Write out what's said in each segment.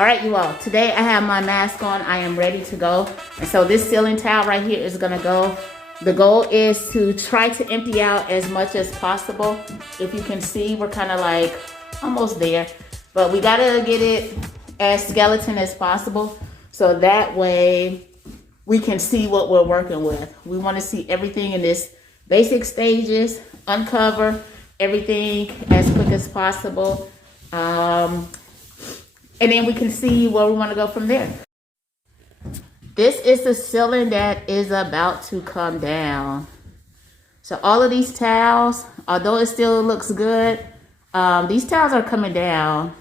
All right, you all, today I have my mask on. I am ready to go. And so this ceiling tile right here is gonna go. The goal is to try to empty out as much as possible. If you can see, we're kind of like almost there, but we gotta get it as skeleton as possible. So that way we can see what we're working with. We wanna see everything in this basic stages, uncover everything as quick as possible. And then we can see where we want to go from there. This is the ceiling that is about to come down. So all of these tiles, although it still looks good, these tiles are coming down.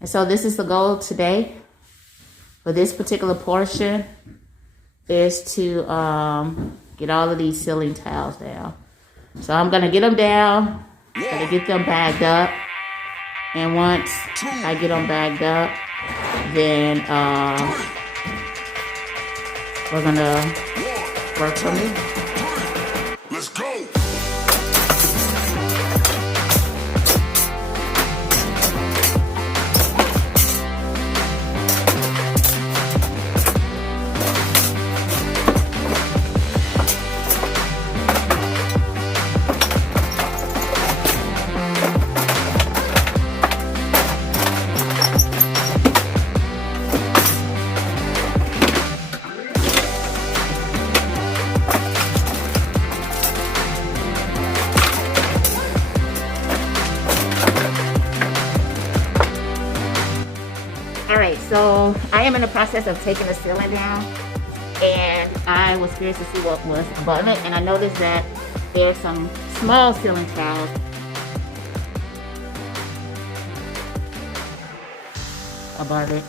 And so this is the goal today for this particular portion, is to get all of these ceiling tiles down. So I'm going to get them down, going to get them bagged up. And once I get them bagged up, then we're gonna work from there. Let's go. So I am in the process of taking the ceiling down, and I was curious to see what was above it, and I noticed that there's some small ceiling tiles above it.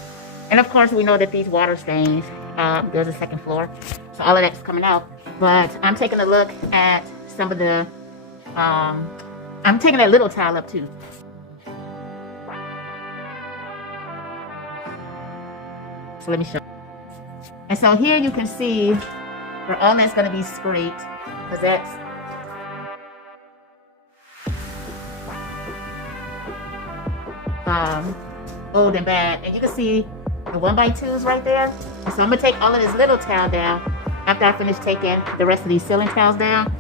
And of course we know that these water stains, there's a second floor, so all of that's coming out. But I'm taking a look at some of the, I'm taking that little tile up too. So let me show you. And so here you can see where all that's going to be scraped, because that's old and bad. And you can see the 1x2s right there. And so I'm going to take all of this little tile down after I finish taking the rest of these ceiling tiles down.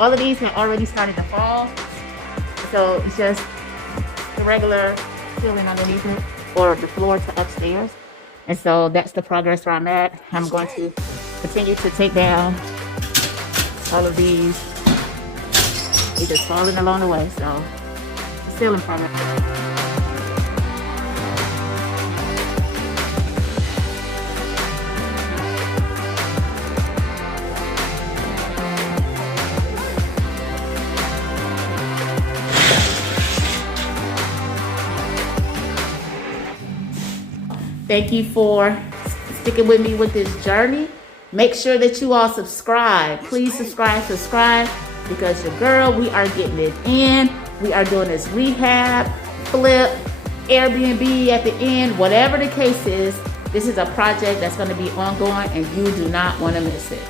All of these have already started to fall. So it's just the regular ceiling underneath it, or the floor to upstairs. And so that's the progress where I'm at. I'm going to continue to take down all of these. They're just falling along the way. So the ceiling progress. Thank you for sticking with me with this journey. Make sure that you all subscribe. Please subscribe, because your girl, we are getting it in. We are doing this rehab, flip, Airbnb at the end, whatever the case is. This is a project that's going to be ongoing, and you do not want to miss it.